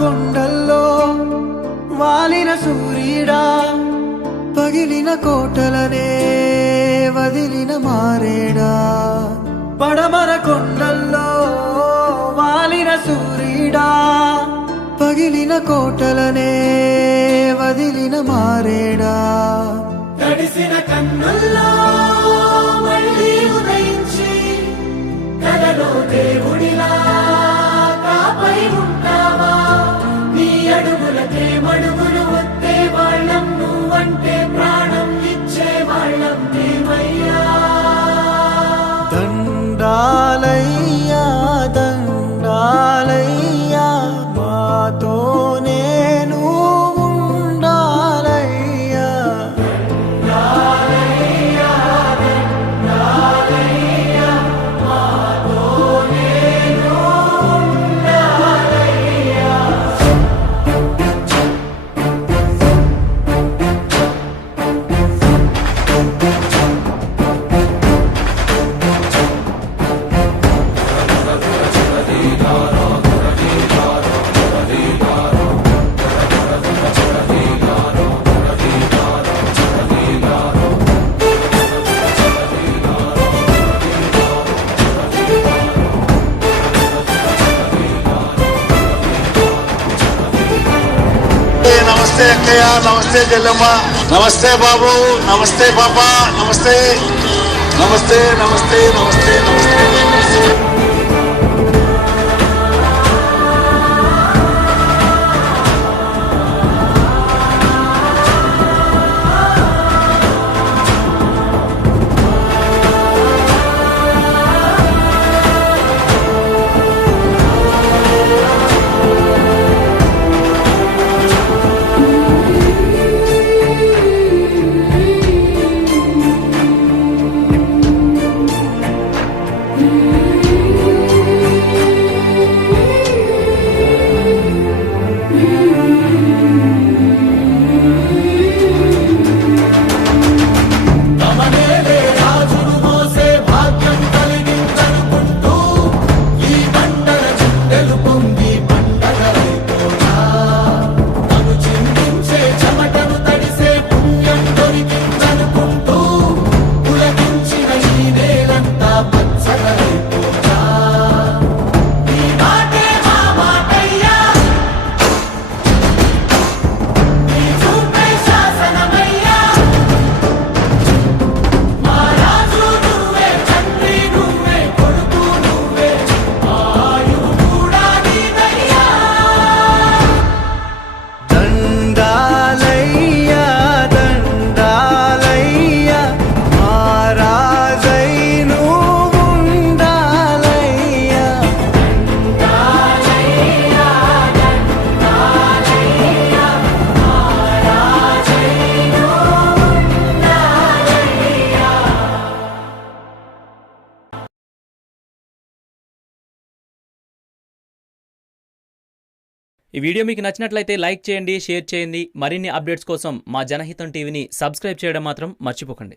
కొండల్లో వాలిన సూర్యుడా, పగిలిన కోటలనే వదిలిన మారేడా. పడమర కొండల్లో వాలిన సూర్యుడా, పగిలిన కోటలనే వదిలిన మారేడా. తడిసిన కన్నుల్లో మళ్ళీ ఉదయించి కలలో దేవుడిలా కాపై ఉంటావా. నీ అడుగులకే మడుగులు వస్తే వాళ్ళం, నువ్వంటే ప్రాణం ఇచ్చే వాళ్ళం మేమయ్యా. దండాలయ్యా దండాలయ్యా, మాతోనే నువ్వు ఉండాలయ్యా. నమస్తే అక్కయ్య, నమస్తే చెల్లెమ్మ, నమస్తే బాబు, నమస్తే పాప, నమస్తే నమస్తే నమస్తే నమస్తే నమస్తే. ఈ వీడియో మీకు నచ్చినట్లయితే లైక్ చేయండి, షేర్ చేయండి. మరిన్ని అప్డేట్స్ కోసం మా జనహితం టీవీని సబ్స్క్రైబ్ చేయడం మాత్రం మర్చిపోకండి.